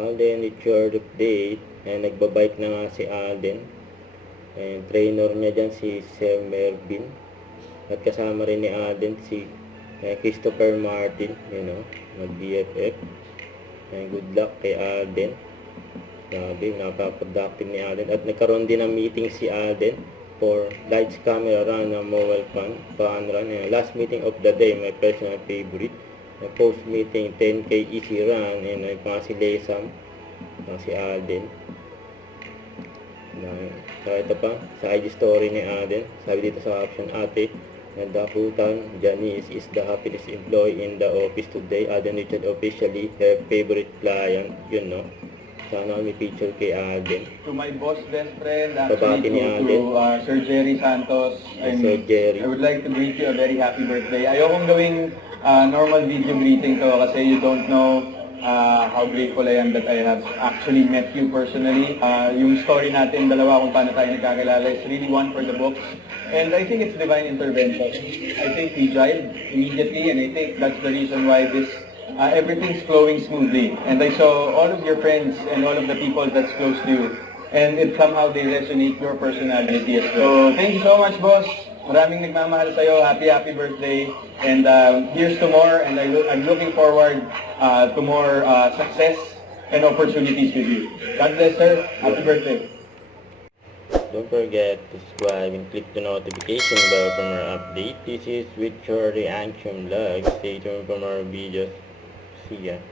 Alden, it's your update. And nagbabike na nga si Alden. And trainer niya dyan si Sir Mervin. At kasama rin ni Alden si Christopher Martin, mag-BFF. And good luck kay Alden. Grabe, napaka-productive ni Alden. At nagkaroon din ng meeting si Alden for lights, camera, run, mobile fun run. Last meeting of the day, my personal favorite. Post meeting 10k easy run, and si Lesam, si Alden. So ito pa, sa IG story ni Alden, sabi dito sa caption, ate, nadakutan, Janice is the happiest employee in the office today. Alden Richard officially her favorite client, Sana may picture kay Alden. To my boss best friend, Babati ni Alden. to Sir Jerry Santos, Sir Jerry. I would like to greet you a very happy birthday. Ayokong gawing normal video greeting to kasi you don't know how grateful I am that I have actually met you personally. Yung story natin, dalawa kung paano tayo nagkakilala is really one for the books. And I think it's divine intervention. I think we jived immediately, and I think that's the reason why this everything's flowing smoothly. And I saw all of your friends and all of the people that's close to you. And it somehow they resonate your personality as well. So thank you so much, boss. Maraming nagmamahal sa'yo. Happy birthday. And here's to more. And I'm looking forward to more success and opportunities with you. God bless, sir. Happy birthday. Don't forget to subscribe and click the notification bell for more update. This is with your reaction vlog. Stay tuned for more videos. See ya.